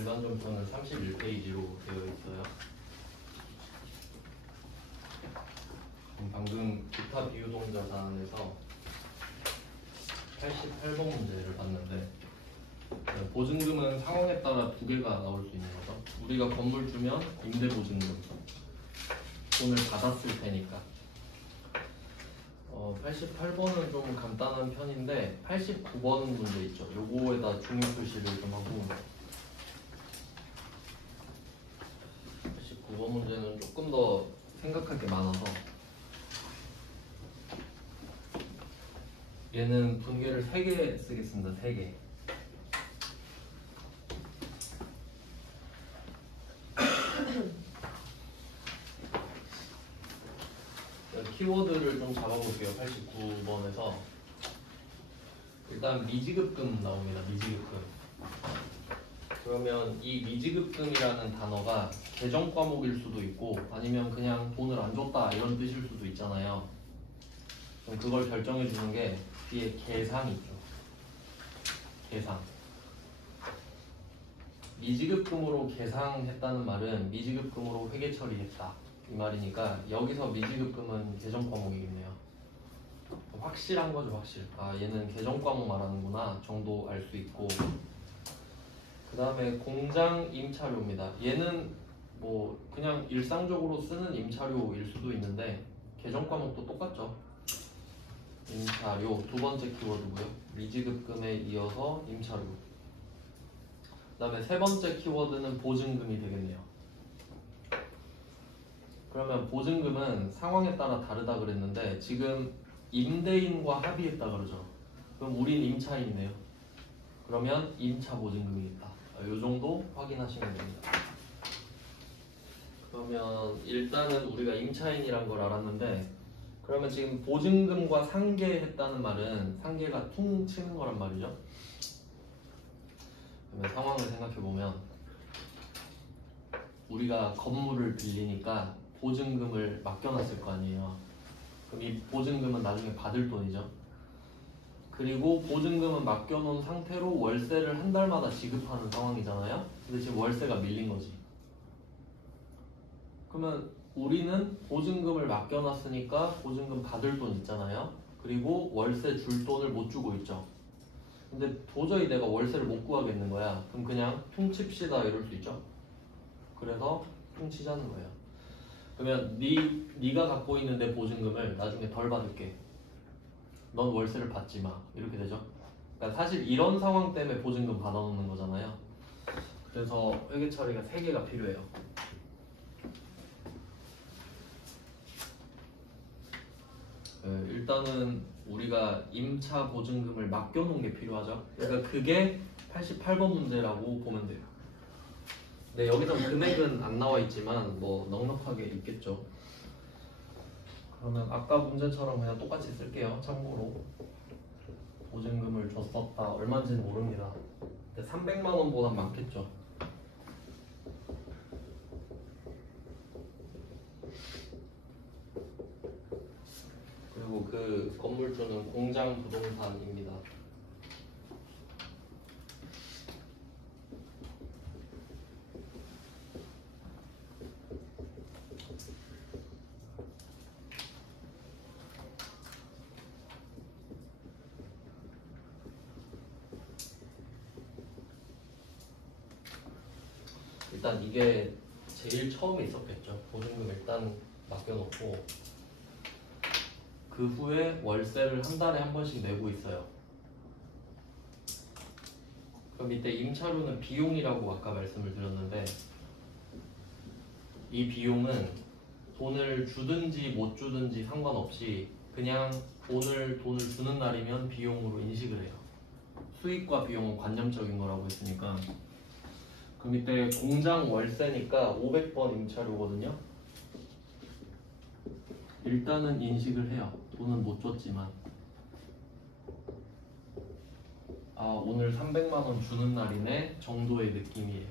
일반 점수는 31페이지로 되어 있어요. 방금 기타 비유동자 사안에서 88번 문제를 봤는데, 보증금은 상황에 따라 두 개가 나올 수 있는 거죠. 우리가 건물 주면 임대보증금, 돈을 받았을 테니까. 88번은 좀 간단한 편인데 89번 문제 있죠. 요거에다 중요 표시를 좀 하고, 89번 문제는 조금 더 생각할 게 많아서 얘는 분계를 3개 쓰겠습니다. 3개. 키워드를 좀 잡아볼게요. 89번에서 일단 미지급금 나옵니다. 미지급금. 그러면 이 미지급금이라는 단어가 개정 과목일 수도 있고 아니면 그냥 돈을 안 줬다 이런 뜻일 수도 있잖아요. 그럼 그걸 결정해 주는 게 뒤에 계상이 있죠. 계상. 미지급금으로 계상했다는 말은 미지급금으로 회계 처리했다 이 말이니까 여기서 미지급금은 개정 과목이겠네요. 확실한 거죠. 확실. 아, 얘는 개정 과목 말하는구나 정도 알 수 있고, 그 다음에 공장 임차료입니다. 얘는 뭐 그냥 일상적으로 쓰는 임차료일 수도 있는데 개정 과목도 똑같죠. 임차료 두 번째 키워드고요. 미지급금에 이어서 임차료. 그 다음에 세 번째 키워드는 보증금이 되겠네요. 그러면 보증금은 상황에 따라 다르다 그랬는데 지금 임대인과 합의했다 그러죠. 그럼 우린 임차인이네요. 그러면 임차 보증금이겠다. 이 정도 확인하시면 됩니다. 그러면 일단은 우리가 임차인이란 걸 알았는데, 그러면 지금 보증금과 상계했다는 말은 상계가 퉁치는 거란 말이죠. 그러면 상황을 생각해 보면 우리가 건물을 빌리니까 보증금을 맡겨놨을 거 아니에요. 그럼 이 보증금은 나중에 받을 돈이죠. 그리고 보증금은 맡겨놓은 상태로 월세를 한 달마다 지급하는 상황이잖아요. 근데 지금 월세가 밀린 거지. 그러면 우리는 보증금을 맡겨놨으니까 보증금 받을 돈 있잖아요. 그리고 월세 줄 돈을 못 주고 있죠. 근데 도저히 내가 월세를 못 구하겠는 거야. 그럼 그냥 퉁칩시다 이럴 수 있죠. 그래서 퉁치자는 거예요. 그러면 네가 갖고 있는 내 보증금을 나중에 덜 받을게. 넌 월세를 받지 마. 이렇게 되죠. 그러니까 사실 이런 상황 때문에 보증금 받아놓는 거잖아요. 그래서 회계 처리가 3개가 필요해요. 일단은 우리가 임차 보증금을 맡겨놓은 게 필요하죠. 그러니까 그게 88번 문제라고 보면 돼요. 네, 여기서 금액은 안 나와 있지만 뭐 넉넉하게 있겠죠. 그러면 아까 문제처럼 그냥 똑같이 쓸게요. 참고로 보증금을 줬었다. 얼마인지는 모릅니다. 근데 300만 원보다 많겠죠. 그리고 그 건물주는 공장 부동산입니다. 일단 이게 제일 처음에 있었겠죠. 보증금 일단 맡겨놓고 그 후에 월세를 한 달에 한 번씩 내고 있어요. 그럼 이때 임차료는 비용이라고 아까 말씀을 드렸는데, 이 비용은 돈을 주든지 못 주든지 상관없이 그냥 돈을 주는 날이면 비용으로 인식을 해요. 수익과 비용은 관념적인 거라고 했으니까. 그럼 이때 공장 월세니까 500번 임차료거든요. 일단은 인식을 해요. 돈은 못 줬지만. 아, 오늘 300만 원 주는 날이네 정도의 느낌이에요.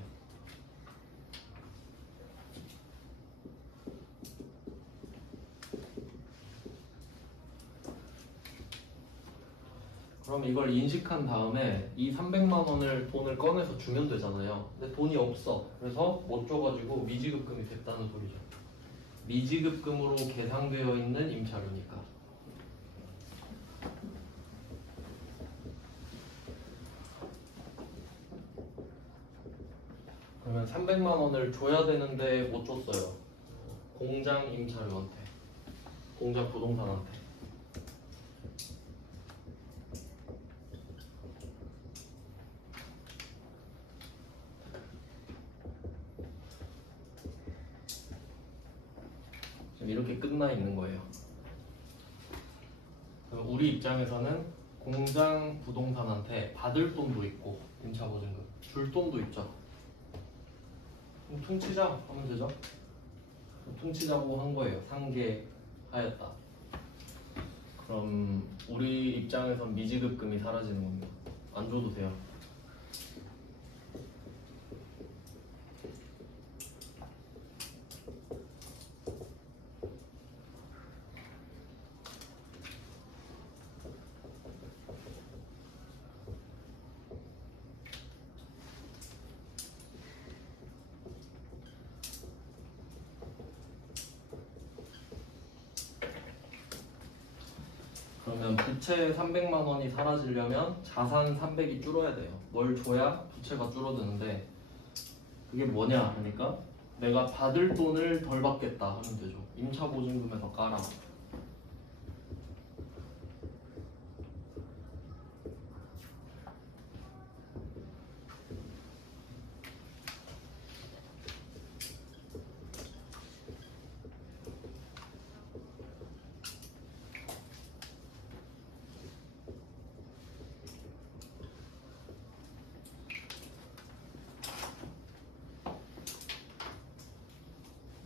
그럼 이걸 인식한 다음에 이 300만 원을 돈을 꺼내서 주면 되잖아요. 근데 돈이 없어. 그래서 못 줘가지고 미지급금이 됐다는 소리죠. 미지급금으로 계상되어 있는 임차료니까. 그러면 300만 원을 줘야 되는데 못 줬어요. 공장 임차료한테, 공장 부동산한테. 지금 이렇게 끝나 있는 거예요. 우리 입장에서는 공장 부동산한테 받을 돈도 있고 임차보증금 줄 돈도 있죠. 그럼 퉁치자 하면 되죠. 퉁치자고 한 거예요. 상계하였다. 그럼 우리 입장에선 미지급금이 사라지는 겁니다. 안 줘도 돼요. 그러면 부채 300만 원이 사라지려면 자산 300이 줄어야 돼요. 뭘 줘야 부채가 줄어드는데 그게 뭐냐 하니까 내가 받을 돈을 덜 받겠다 하면 되죠. 임차보증금에서 깔아.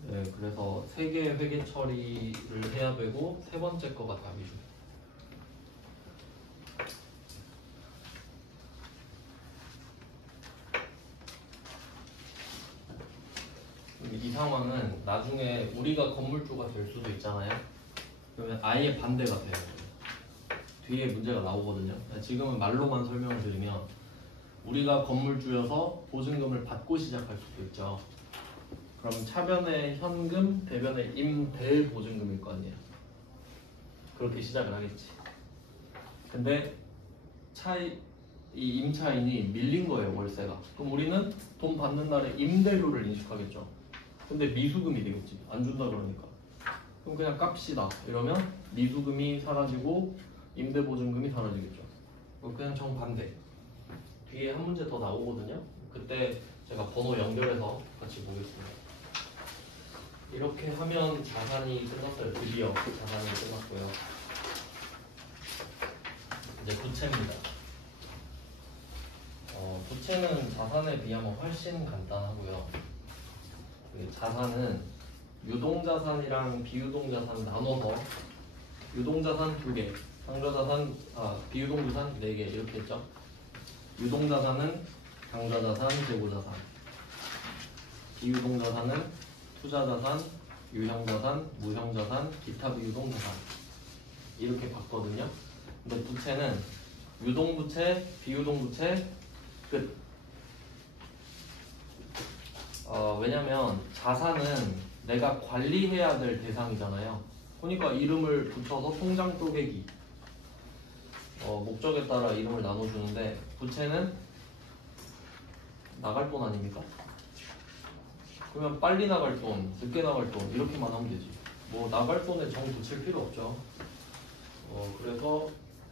네, 그래서 3개의 회계 처리를 해야 되고 세 번째 거가 답이죠. 이 상황은 나중에 우리가 건물주가 될 수도 있잖아요. 그러면 아예 반대가 돼요. 뒤에 문제가 나오거든요. 지금은 말로만 설명을 드리면 우리가 건물주여서 보증금을 받고 시작할 수도 있죠. 그럼 차변의 현금, 대변의 임대 보증금일 거 아니에요. 그렇게 시작을 하겠지. 근데 이 임차인이 밀린 거예요, 월세가. 그럼 우리는 돈 받는 날에 임대료를 인식하겠죠. 근데 미수금이 되겠지. 안 준다 그러니까. 그럼 그냥 깝시다. 이러면 미수금이 사라지고 임대보증금이 사라지겠죠. 그냥 정반대. 뒤에 한 문제 더 나오거든요. 그때 제가 번호 연결해서 같이 보겠습니다. 이렇게 하면 자산이 끝났어요. 드디어 자산이 끝났고요. 이제 부채입니다. 부채는 자산에 비하면 훨씬 간단하고요. 자산은 유동자산이랑 비유동자산 나눠서 유동자산 2개, 비유동자산 4개 이렇게 했죠. 유동자산은 당좌자산, 재고자산, 비유동자산은 투자자산, 유형자산, 무형자산, 기타 비유동자산 이렇게 봤거든요. 근데 부채는 유동부채, 비유동부채 끝. 왜냐면 자산은 내가 관리해야 될 대상이잖아요. 그러니까 이름을 붙여서 통장 쪼개기. 목적에 따라 이름을 나눠주는데 부채는 나갈 돈 아닙니까? 그러면 빨리 나갈 돈, 늦게 나갈 돈 이렇게만 하면 되지. 뭐 나갈 돈에 정 붙일 필요 없죠. 그래서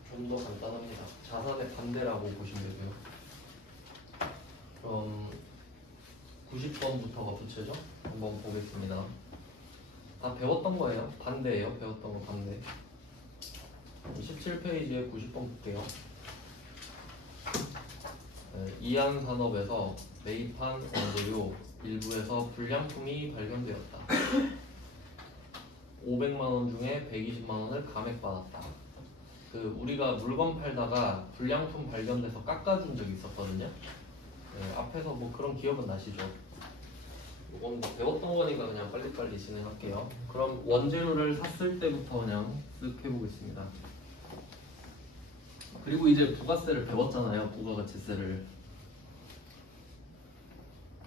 좀 더 간단합니다. 자산의 반대라고 보시면 되고요. 그럼 90번부터가 부채죠? 한번 보겠습니다. 다 배웠던 거예요. 반대예요. 배웠던 거 반대. 17페이지에 90번 볼게요. 이한산업에서 매입한 원재료 일부에서 불량품이 발견되었다. 500만 원 중에 120만 원을 감액받았다. 우리가 물건 팔다가 불량품 발견돼서 깎아준 적이 있었거든요. 앞에서 뭐 그런 기억은 나시죠? 이건 뭐 배웠던 거니까 그냥 빨리빨리 진행할게요. 그럼 원재료를 샀을 때부터 그냥 쓱 해보겠습니다. 그리고 이제 부가세를 배웠잖아요. 부가가치세를.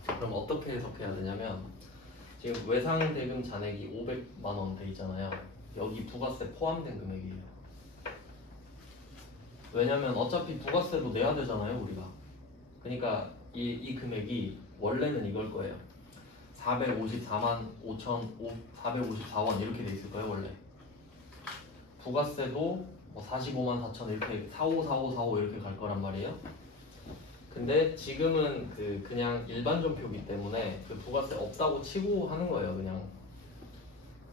그럼 어떻게 해석해야 되냐면 지금 외상대금 잔액이 500만 원 돼 있잖아요. 여기 부가세 포함된 금액이에요. 왜냐면 어차피 부가세도 내야 되잖아요, 우리가. 그러니까 이 금액이 원래는 이걸 거예요. 454만 454원 이렇게 돼 있을 거예요, 원래. 부가세도 뭐 45만 4천 이렇게 454545 이렇게 갈 거란 말이에요. 근데 지금은 그냥 일반 전표기 때문에 그 부가세 없다고 치고 하는 거예요, 그냥.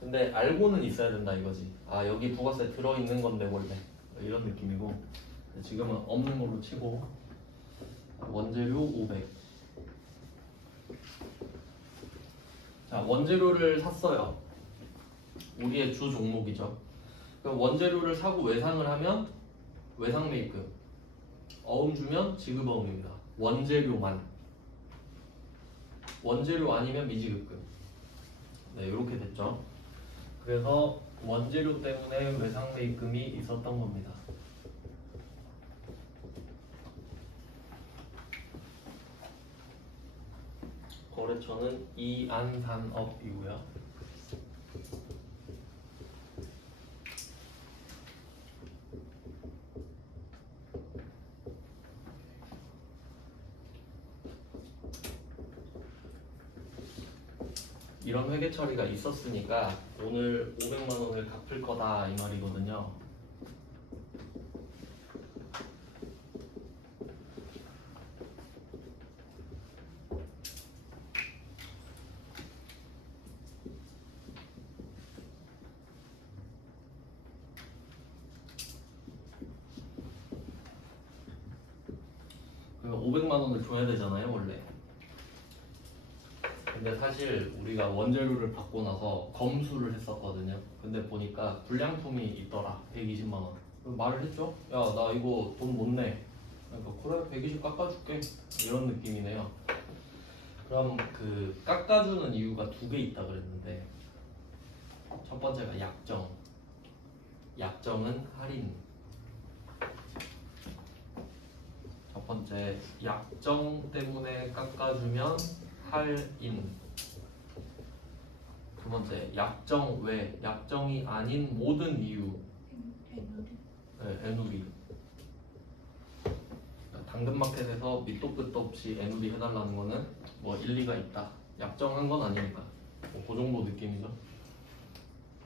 근데 알고는 있어야 된다 이거지. 아, 여기 부가세 들어있는 건데 원래 이런 느낌이고. 지금은 없는 걸로 치고. 원재료 500. 자, 원재료를 샀어요. 우리의 주 종목이죠. 그럼 원재료를 사고 외상을 하면 외상 매입금, 어음 주면 지급어음입니다. 원재료만. 원재료 아니면 미지급금. 네, 이렇게 됐죠. 그래서 원재료 때문에 외상 매입금이 있었던 겁니다. 거래처는 이안산업이고요. 이런 회계 처리가 있었으니까 오늘 500만 원을 갚을 거다 이 말이거든요. 그러면 500만 원을 줘야 되잖아요, 원래. 근데 사실 우리가 원재료를 받고 나서 검수를 했었거든요. 근데 보니까 불량품이 있더라. 120만 원. 말을 했죠. 야, 나 이거 돈 못 내. 그러니까 그래, 120 깎아줄게. 이런 느낌이네요. 그럼 깎아주는 이유가 두 개 있다 그랬는데, 첫 번째가 약정. 약정은 할인. 첫 번째, 약정 때문에 깎아주면 할인. 두 번째, 약정 외, 약정이 아닌 모든 이유. 네, 애누리. 당근마켓에서 밑도 끝도 없이 애누리 해달라는 거는 뭐 일리가 있다. 약정한 건 아니니까. 뭐 그 정도 느낌이죠.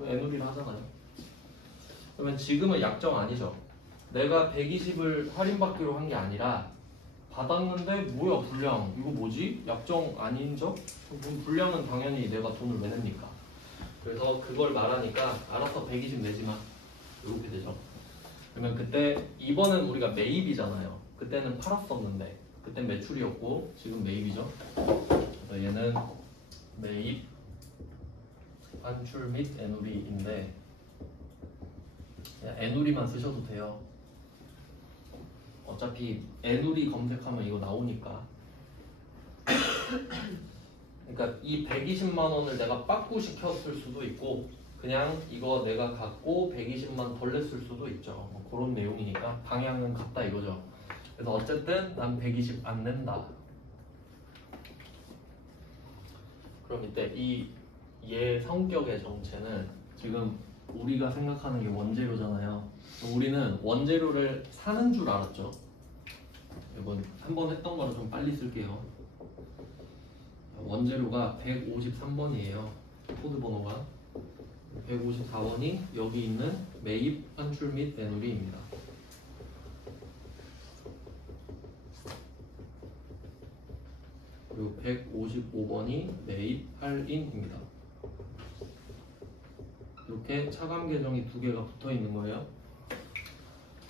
애누리를 하잖아요. 그러면 지금은 약정 아니죠. 내가 120을 할인받기로 한 게 아니라 받았는데 뭐야 불량, 이거 뭐지? 약정 아닌 적? 그럼 불량은 당연히 내가 돈을 왜 냅니까? 그래서 그걸 말하니까 알아서 120 내지마 이렇게 되죠. 그러면 그때 이번엔 우리가 매입이잖아요. 그때는 팔았었는데 그땐 매출이었고 지금 매입이죠. 그래서 얘는 매입, 환출 및 애누리인데 그냥 애누리만 쓰셔도 돼요. 어차피 애누리 검색하면 이거 나오니까. 그러니까 이 120만 원을 내가 빠꾸 시켰을 수도 있고 그냥 이거 내가 갖고 120만 덜 냈을 수도 있죠. 뭐 그런 내용이니까 방향은 같다 이거죠. 그래서 어쨌든 난 120 안 낸다. 그럼 이때 얘 성격의 정체는 지금 우리가 생각하는 게 원재료잖아요. 우리는 원재료를 사는 줄 알았죠. 이번 한번 했던 거를 좀 빨리 쓸게요. 원재료가 153번이에요. 코드 번호가 154번이 여기 있는 매입, 환출 및 애누리입니다. 그리고 155번이 매입, 할인입니다. 이렇게 차감 계정이 두 개가 붙어 있는 거예요.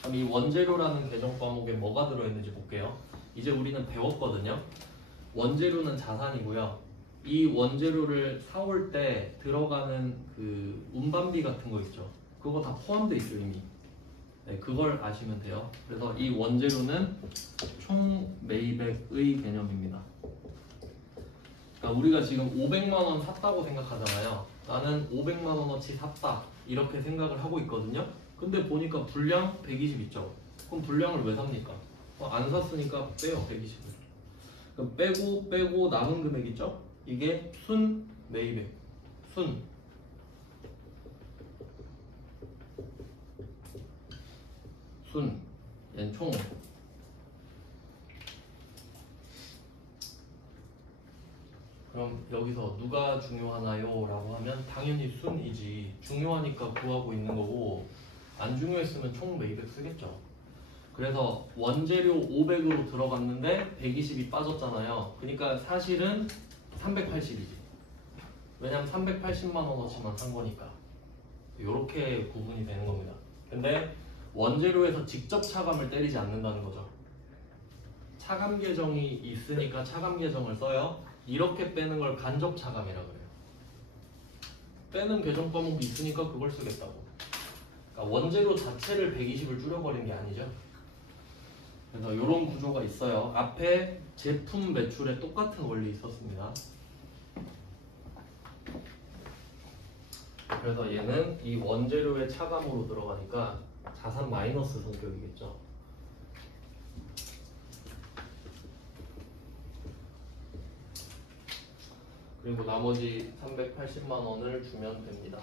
그럼 이 원재료라는 계정 과목에 뭐가 들어있는지 볼게요. 이제 우리는 배웠거든요. 원재료는 자산이고요. 이 원재료를 사올 때 들어가는 운반비 같은 거 있죠. 그거 다 포함되어 있어요 이미. 네, 그걸 아시면 돼요. 그래서 이 원재료는 총 매입액의 개념입니다. 그러니까 우리가 지금 500만 원 샀다고 생각하잖아요. 나는 500만 원어치 샀다 이렇게 생각을 하고 있거든요. 근데 보니까 분량 120 있죠. 그럼 분량을 왜 삽니까? 안 샀으니까 빼요 120을. 그럼 빼고 남은 금액 있죠? 이게 순 매입액. 순. 얘는 총. 그럼 여기서 누가 중요하나요? 라고 하면 당연히 순이지. 중요하니까 구하고 있는 거고, 안 중요했으면 총 매입액 쓰겠죠. 그래서 원재료 500으로 들어갔는데 120이 빠졌잖아요. 그러니까 사실은 380이지. 왜냐면 380만 원어치만 산 거니까. 이렇게 구분이 되는 겁니다. 근데 원재료에서 직접 차감을 때리지 않는다는 거죠. 차감 계정이 있으니까 차감 계정을 써요. 이렇게 빼는 걸 간접 차감이라 그래요. 빼는 계정 과목이 있으니까 그걸 쓰겠다고. 그러니까 원재료 자체를 120을 줄여버린 게 아니죠. 그래서 이런 구조가 있어요. 앞에 제품 매출에 똑같은 원리 있었습니다. 그래서 얘는 이 원재료의 차감으로 들어가니까 자산 마이너스 성격이겠죠. 그리고 나머지 380만 원을 주면 됩니다.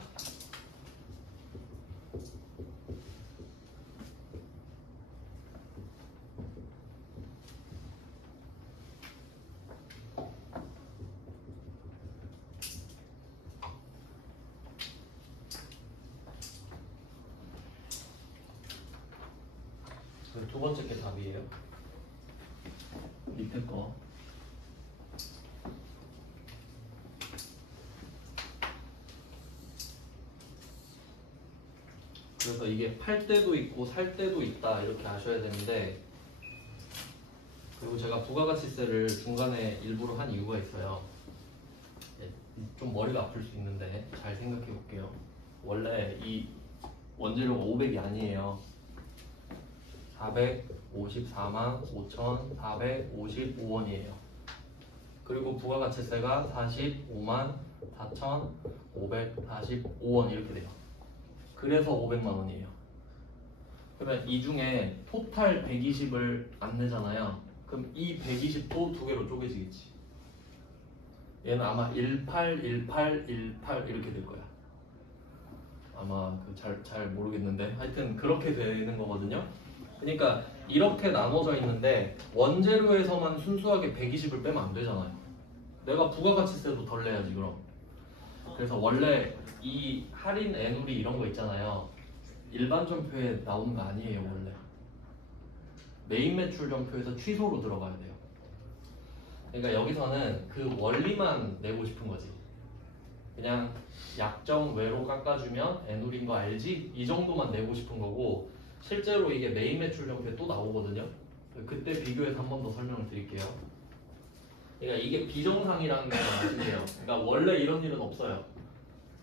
두 번째 게 답이에요. 밑에 거. 그래서 이게 팔 때도 있고 살 때도 있다 이렇게 아셔야 되는데, 그리고 제가 부가가치세를 중간에 일부러 한 이유가 있어요. 좀 머리가 아플 수 있는데 잘 생각해 볼게요. 원래 이 원재료가 500이 아니에요. 454만 5,455원이에요. 그리고 부가가치세가 45만 4,545원 이렇게 돼요. 그래서 500만 원이에요. 그러면 이 중에 토탈 120을 안 내잖아요. 그럼 이 120도 두 개로 쪼개지겠지. 얘는 아마 18, 18, 18 이렇게 될 거야. 아마 잘 모르겠는데 하여튼 그렇게 되는 거거든요. 그러니까 이렇게 나눠져 있는데 원재료에서만 순수하게 120을 빼면 안 되잖아요. 내가 부가가치세도 덜 내야지 그럼. 그래서 원래 이 할인 애누리 이런 거 있잖아요. 일반 전표에 나오는 거 아니에요 원래. 메인 매출 전표에서 취소로 들어가야 돼요. 그러니까 여기서는 그 원리만 내고 싶은 거지. 그냥 약정 외로 깎아주면 애누리인 거 알지? 이 정도만 내고 싶은 거고, 실제로 이게 메인 매출 전표에 또 나오거든요. 그때 비교해서 한 번 더 설명을 드릴게요. 그러니까 이게 비정상이라는 걸 아시네요. 그러니까 원래 이런 일은 없어요.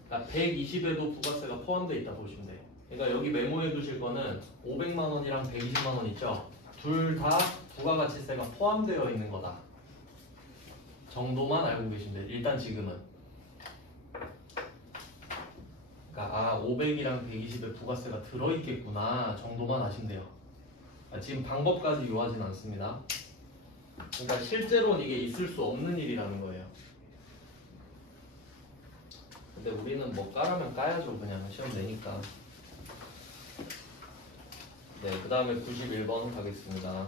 그러니까 120에도 부가세가 포함되어 있다 보시면 돼요. 그러니까 여기 메모해 두실 거는 500만 원이랑 120만 원 있죠? 둘 다 부가가치세가 포함되어 있는 거다 정도만 알고 계시면 돼요. 일단 지금은. 그러니까 500이랑 120에 부가세가 들어있겠구나 정도만 아시면 돼요. 지금 방법까지 요하진 않습니다. 그러니까 실제로는 이게 있을 수 없는 일이라는 거예요. 근데 우리는 뭐 까라면 까야죠. 그냥 시험 내니까. 네, 그 다음에 91번 가겠습니다.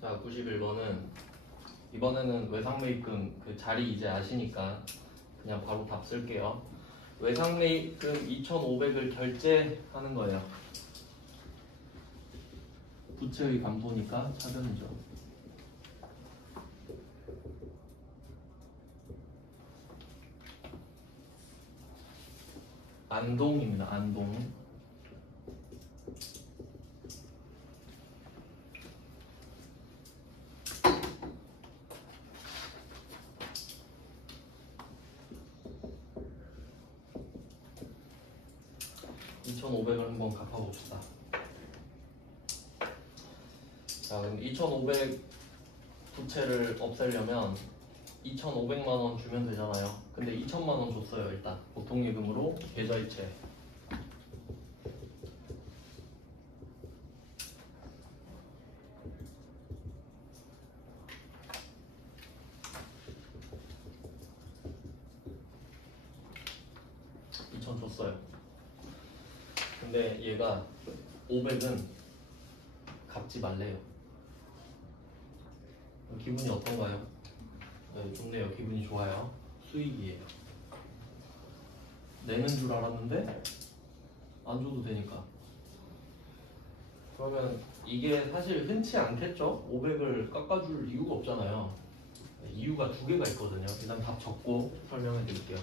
자, 91번은 이번에는 외상매입금 그 자리 이제 아시니까 그냥 바로 답 쓸게요. 외상매입금 2,500을 결제하는 거예요. 부채의 감소니까 차변이죠. 안동입니다. 안동. 2,500을 한번 갚아봅시다. 자, 그럼 2,500 부채를 없애려면 2,500만 원 주면 되잖아요. 근데 2,000만 원 줬어요. 일단 보통예금으로 계좌이체. 줬어요. 근데 얘가 500은 갚지 말래요. 기분이 어떤가요? 네, 좋네요. 기분이 좋아요. 수익이에요. 내는 줄 알았는데 안 줘도 되니까. 그러면 이게 사실 흔치 않겠죠? 500을 깎아줄 이유가 없잖아요. 이유가 두 개가 있거든요. 일단 답 적고 설명해 드릴게요.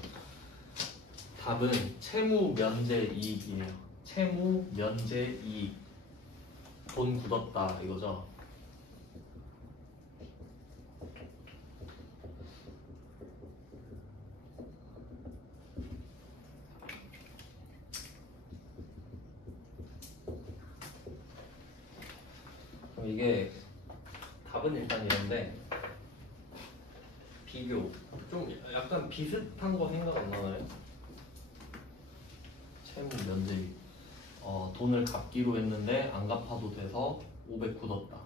답은 채무 면제 이익이에요. 채무 면제 이익. 돈 굳었다 이거죠. 그럼 이게 답은 일단 이런데 비교 좀 약간 비슷한 거 생각 안 나나요? 채무 면제 이익. 돈을 갚기로 했는데 안 갚아도 돼서 500 굳었다.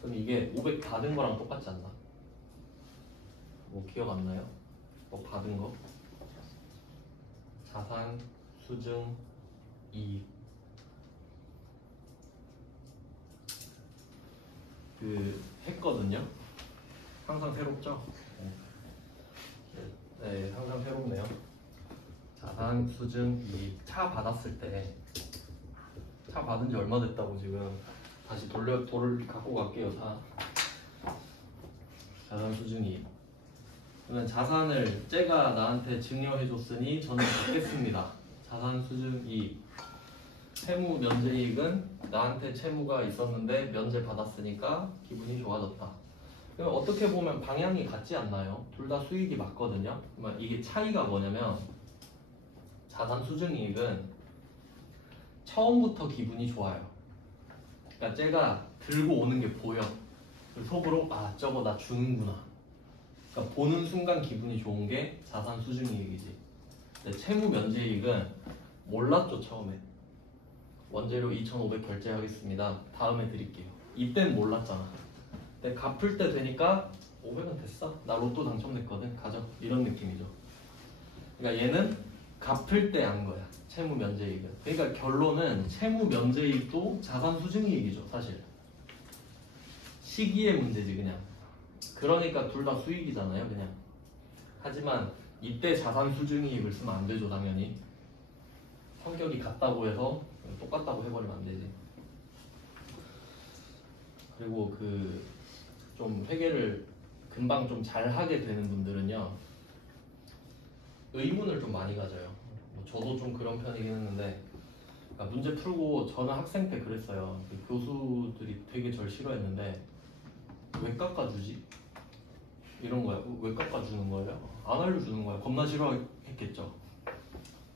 그럼 이게 500 받은 거랑 똑같지 않나? 뭐 기억 안 나요? 뭐 받은 거? 자산, 수증, 이익. 했거든요. 항상 새롭죠? 네, 항상 새롭네요. 자산, 수증, 이익. 차 받았을 때 차 받은 지 얼마 됐다고 지금 다시 돌을 갖고 갈게요. 자산, 수증, 이익. 그러면 자산을 쟤가 나한테 증여해 줬으니 저는 받겠습니다. 자산, 수증, 이익. 채무 면제 이익은 나한테 채무가 있었는데 면제 받았으니까 기분이 좋아졌다. 그럼 어떻게 보면 방향이 같지 않나요? 둘 다 수익이 맞거든요. 그러면 이게 차이가 뭐냐면 자산 수증 이익은 처음부터 기분이 좋아요. 그러니까 쟤가 들고 오는 게 보여. 속으로 아 저거 나 주는구나. 그러니까 보는 순간 기분이 좋은 게 자산 수증 이익이지. 근데 채무 면제 이익은 몰랐죠 처음에. 원재료 2,500 결제하겠습니다. 다음에 드릴게요. 이땐 몰랐잖아. 근데 갚을 때 되니까 500은 됐어. 나 로또 당첨됐거든. 가져. 이런 느낌이죠. 그러니까 얘는 갚을 때 안 거야. 채무 면제이익은. 그러니까 결론은 채무 면제이익도 자산 수증이익이죠. 사실. 시기의 문제지 그냥. 그러니까 둘 다 수익이잖아요. 그냥. 하지만 이때 자산 수증이익을 쓰면 안 되죠. 당연히. 성격이 같다고 해서 똑같다고 해버리면 안 되지. 그리고 좀 회계를 금방 좀 잘하게 되는 분들은요 의문을 좀 많이 가져요. 저도 좀 그런 편이긴 했는데 그러니까 문제 풀고 저는 학생 때 그랬어요. 교수들이 되게 절 싫어했는데 왜 깎아주지? 이런 거야. 왜 깎아주는 거예요? 안 알려주는 거야. 겁나 싫어했겠죠.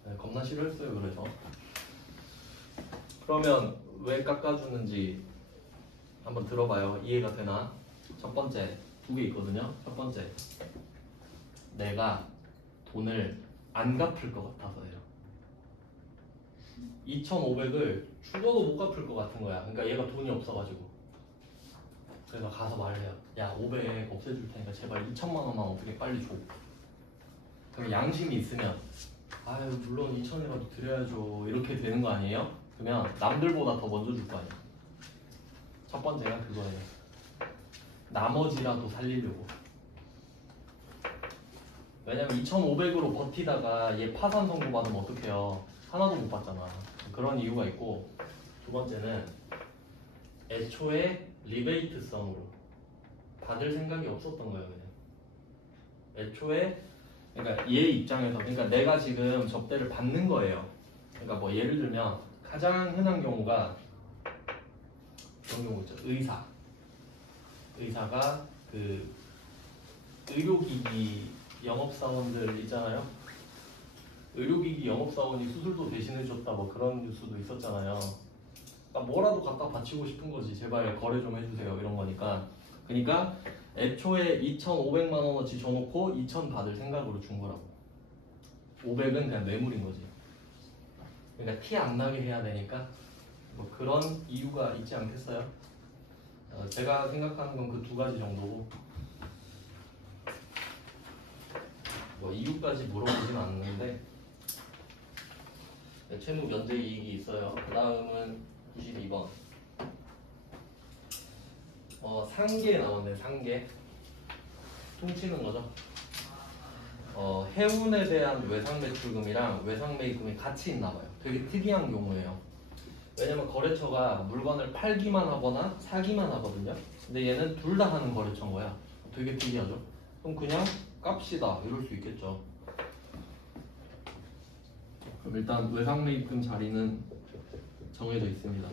네, 겁나 싫어했어요. 그래서 그러면 왜 깎아주는지 한번 들어봐요. 이해가 되나? 첫 번째, 두 개 있거든요. 첫 번째, 내가 돈을 안 갚을 것 같아서예요. 2,500을 죽어도 못 갚을 것 같은 거야. 그러니까 얘가 돈이 없어가지고. 그래서 가서 말해요. 야, 500 없애줄 테니까 제발 2,000만 원만 어떻게 빨리 줘. 그럼 양심이 있으면 아유 물론 2,000이라도 드려야죠. 이렇게 되는 거 아니에요? 그러면 남들보다 더 먼저 줄 거 아니야. 첫 번째가 그거예요. 나머지라도 살리려고. 왜냐면 2,500으로 버티다가 얘 파산 선고 받으면 어떡해요. 하나도 못 받잖아. 그런 이유가 있고, 두 번째는 애초에 리베이트성으로 받을 생각이 없었던 거예요. 그냥 애초에 그러니까 얘 입장에서 그러니까 내가 지금 접대를 받는 거예요. 그러니까 뭐 예를 들면 가장 흔한 경우가 그런 경우 있죠. 의사가 의료기기 영업사원들 있잖아요. 의료기기 영업사원이 수술도 대신해줬다 뭐 그런 뉴스도 있었잖아요. 그러니까 뭐라도 갖다 바치고 싶은 거지. 제발 거래 좀 해주세요 이런 거니까. 그러니까 애초에 2,500만 원어치 줘놓고 2,000 받을 생각으로 준 거라고. 500은 그냥 뇌물인 거지. 그러니까 티 안 나게 해야 되니까 뭐 그런 이유가 있지 않겠어요? 제가 생각하는 건 그 두 가지 정도고 뭐 이유까지 물어보진 않는데 채무 면제 이익이 있어요. 그 다음은 92번 상계 나오네. 상계 퉁치는 거죠. 해운에 대한 외상 매출금이랑 외상 매입금이 같이 있나 봐요. 되게 특이한 경우예요. 왜냐면 거래처가 물건을 팔기만 하거나 사기만 하거든요. 근데 얘는 둘 다 하는 거래처인 거야. 되게 특이하죠. 그럼 그냥 깝시다 이럴 수 있겠죠. 그럼 일단 외상 매입금 자리는 정해져 있습니다.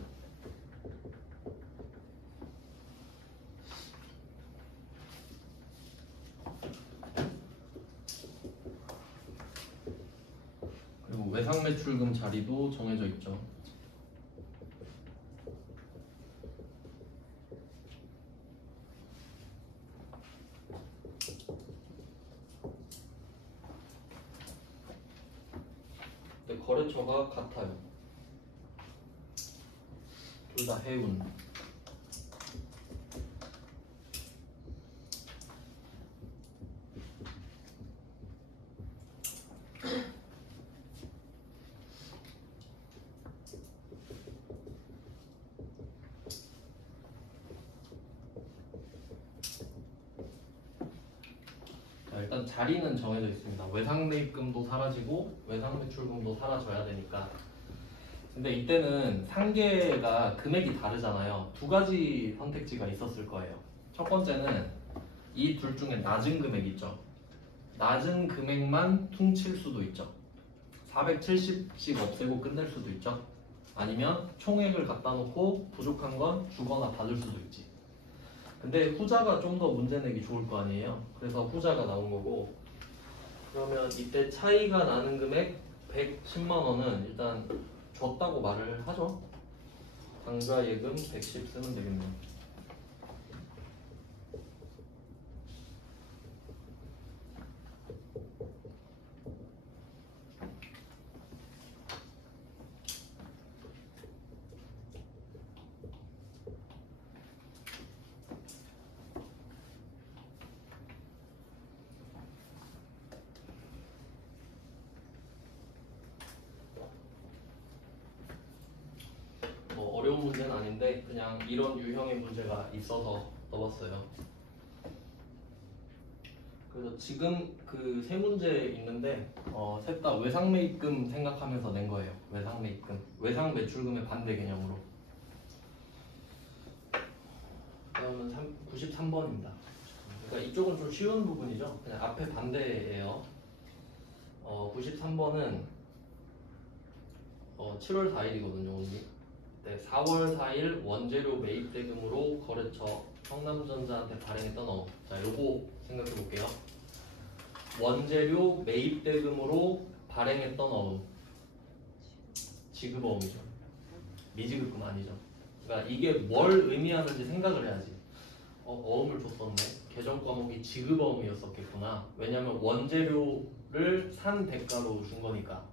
그리고 외상 매출금 자리도 정해져 있죠. 근데 거래처가 같아요. 둘 다 해운. 일단 자리는 정해져 있습니다. 외상 매입금도 사라지고 외상 매출금도 사라져야 되니까. 근데 이때는 상계가 금액이 다르잖아요. 두 가지 선택지가 있었을 거예요. 첫 번째는 이 둘 중에 낮은 금액 있죠. 낮은 금액만 퉁칠 수도 있죠. 470씩 없애고 끝낼 수도 있죠. 아니면 총액을 갖다 놓고 부족한 건 주거나 받을 수도 있지. 근데 후자가 좀 더 문제 내기 좋을 거 아니에요. 그래서 후자가 나온 거고, 그러면 이때 차이가 나는 금액 110만 원은 일단 줬다고 말을 하죠. 당좌 예금 110 쓰면 되겠네요. 어려운 문제는 아닌데 그냥 이런 유형의 문제가 있어서 넣었어요. 그래서 지금 그 세 문제 있는데 셋 다 외상 매입금 생각하면서 낸 거예요. 외상 매입금, 외상 매출금의 반대 개념으로. 다음은 93번입니다. 그러니까 이쪽은 좀 쉬운 부분이죠. 그냥 앞에 반대예요. 93번은 7월 4일이거든요. 오늘. 네, 4월 4일 원재료 매입 대금으로 거래처 성남전자한테 발행했던 어음. 자, 요거 생각해 볼게요. 원재료 매입 대금으로 발행했던 어음. 지급어음이죠. 미지급금 아니죠. 그러니까 이게 뭘 의미하는지 생각을 해야지. 어음을 줬었네. 계정 과목이 지급어음이었었겠구나. 왜냐면 원재료를 산 대가로 준 거니까.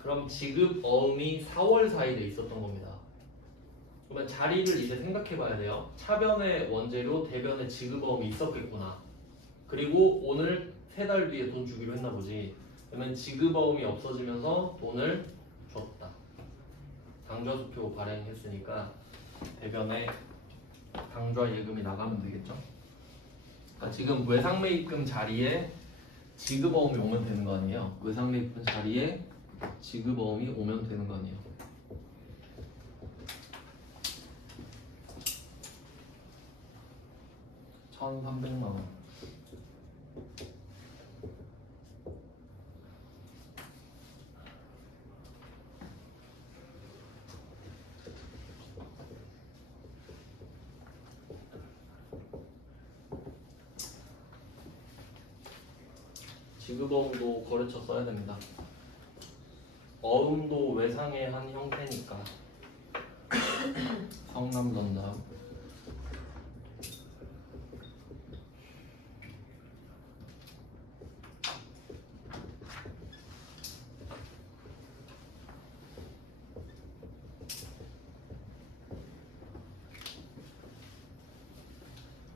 그럼 지급 어음이 4월 4일에 있었던 겁니다. 그러면 자리를 이제 생각해 봐야 돼요. 차변에 원재료, 대변에 지급 어음이 있었겠구나. 그리고 오늘 3달 뒤에 돈 주기로 했나 보지. 그러면 지급 어음이 없어지면서 돈을 줬다. 당좌수표 발행했으니까 대변에 당좌 예금이 나가면 되겠죠. 그러니까 지금 외상매입금 자리에 지급 어음이 오면 되는 거 아니에요. 외상매입금 자리에 지급어음이 오면 되는 거 아니에요. $1,300만 원. 지급어음도 거래처 써야 됩니다. 어음도 외상의 한 형태니까. 성남전자.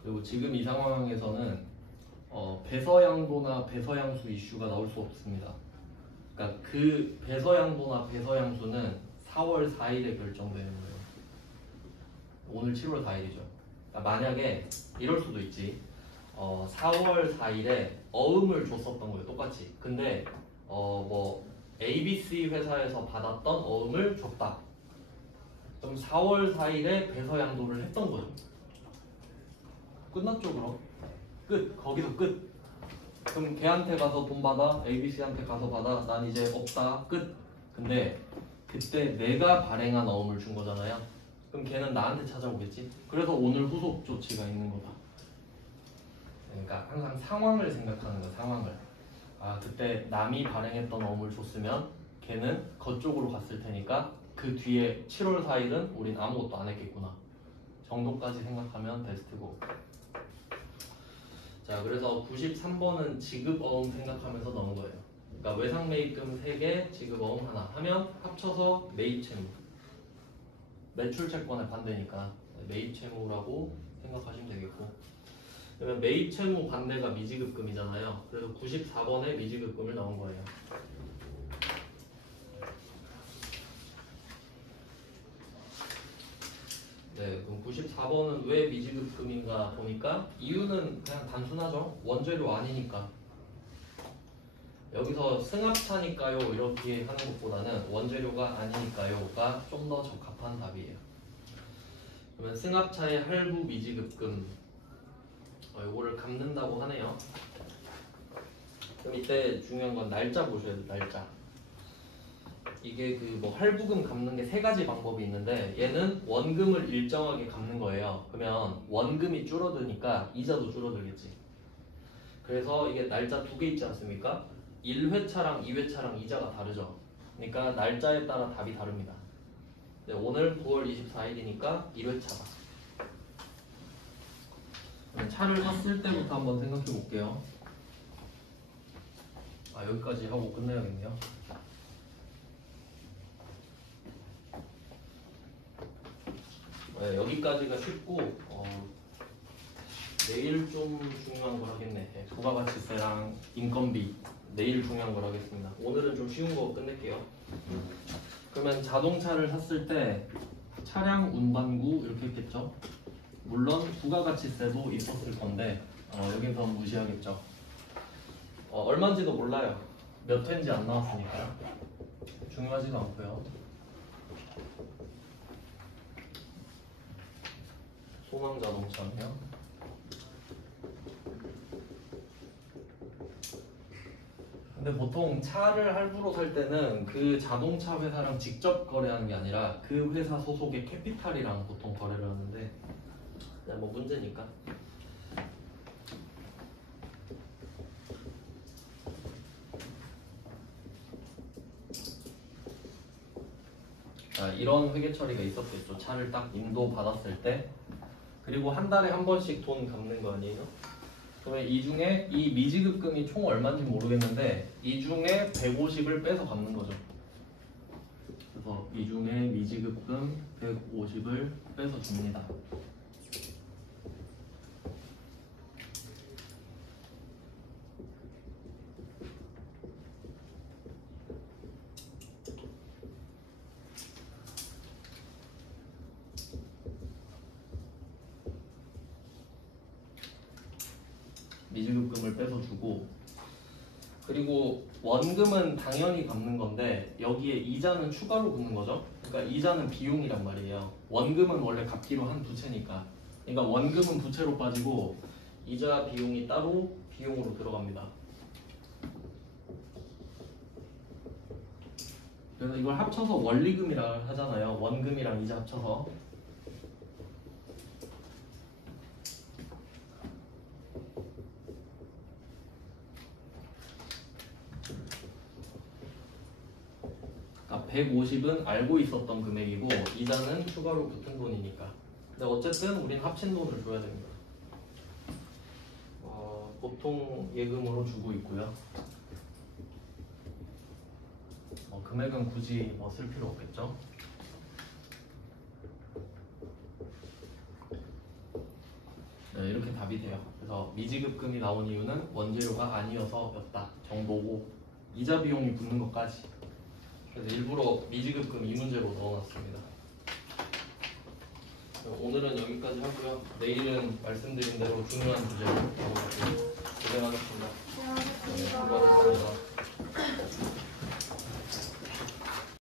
그리고 지금 이 상황에서는 배서양도나 배서양수 이슈가 나올 수 없습니다. 그러니까 그 배서양도나 배서양수는 4월 4일에 결정되는 거예요. 오늘 7월 4일이죠. 그러니까 만약에 이럴 수도 있지. 4월 4일에 어음을 줬었던 거예요. 똑같이. 근데 뭐 ABC 회사에서 받았던 어음을 줬다. 그럼 4월 4일에 배서양도를 했던 거죠. 끝났죠 그럼? 끝. 거기서 끝. 그럼 걔한테 가서 돈 받아. ABC한테 가서 받아. 난 이제 없다. 끝. 근데 그때 내가 발행한 어음을 준 거잖아요. 그럼 걔는 나한테 찾아오겠지. 그래서 오늘 후속 조치가 있는 거다. 그러니까 항상 상황을 생각하는 거야. 상황을. 아 그때 남이 발행했던 어음을 줬으면 걔는 그쪽으로 갔을 테니까 그 뒤에 7월 4일은 우린 아무것도 안 했겠구나 정도까지 생각하면 베스트고. 자 그래서 93번은 지급어음 생각하면서 넣은 거예요. 그러니까 외상매입금 3개, 지급어음 하나 하면 합쳐서 매입채무. 매출채권의 반대니까 매입채무라고 생각하시면 되겠고. 그러면 매입채무 반대가 미지급금이잖아요. 그래서 94번에 미지급금을 넣은 거예요. 네, 그럼 94번은 왜 미지급금인가 보니까 이유는 그냥 단순하죠. 원재료 아니니까. 여기서 승합차니까요 이렇게 하는 것보다는 원재료가 아니니까요가 좀 더 적합한 답이에요. 그러면 승합차의 할부 미지급금 이거를 갚는다고 하네요. 그럼 이때 중요한 건 날짜 보셔야 돼요. 날짜. 이게 그 뭐 할부금 갚는 게 3가지 방법이 있는데 얘는 원금을 일정하게 갚는 거예요. 그러면 원금이 줄어드니까 이자도 줄어들겠지. 그래서 이게 날짜 2개 있지 않습니까? 1회차랑 2회차랑 이자가 다르죠. 그러니까 날짜에 따라 답이 다릅니다. 네, 오늘 9월 24일이니까 1회차다. 차를 샀을 때부터 한번 생각해 볼게요. 아 여기까지 하고 끝내야겠네요. 네, 여기까지가 쉽고 내일 좀 중요한 걸 하겠네. 네, 부가가치세랑 인건비 내일 중요한 걸 하겠습니다. 오늘은 좀 쉬운 거 끝낼게요. 그러면 자동차를 샀을 때 차량 운반구 이렇게 했겠죠. 물론 부가가치세도 있었을 건데 여기서 무시하겠죠. 얼마인지도 몰라요. 몇 회인지 안 나왔으니까 중요하지도 않고요. 소망자동차네요. 근데 보통 차를 할부로 살 때는 그 자동차 회사랑 직접 거래하는 게 아니라 그 회사 소속의 캐피탈이랑 보통 거래를 하는데 뭐 문제니까. 이런 회계 처리가 있었겠죠. 차를 딱 인도받았을 때. 그리고 한 달에 한 번씩 돈 갚는 거 아니에요? 그러면 이 중에 이 미지급금이 총 얼마인지 모르겠는데 이 중에 150을 빼서 갚는 거죠. 그래서 이 중에 미지급금 150을 빼서 줍니다. 미지급금을 빼서 주고, 그리고 원금은 당연히 갚는 건데 여기에 이자는 추가로 붙는 거죠. 그러니까 이자는 비용이란 말이에요. 원금은 원래 갚기로 한 부채니까. 그러니까 원금은 부채로 빠지고 이자 비용이 따로 비용으로 들어갑니다. 그래서 이걸 합쳐서 원리금이라 하잖아요. 원금이랑 이자 합쳐서. 150은 알고 있었던 금액이고 이자는 추가로 붙은 돈이니까. 근데 어쨌든 우린 합친 돈을 줘야 됩니다. 보통 예금으로 주고 있고요. 금액은 굳이 쓸 필요 없겠죠. 네, 이렇게 답이 돼요. 그래서 미지급금이 나온 이유는 원재료가 아니어서였다 정도고 이자 비용이 붙는 것까지. 그래서 일부러 미지급금 이 문제로 넣어놨습니다. 오늘은 여기까지 하고요. 내일은 말씀드린 대로 중요한 주제로 가보겠습니다. 고생하셨습니다. 안녕하세요. 네, 수고하셨습니다.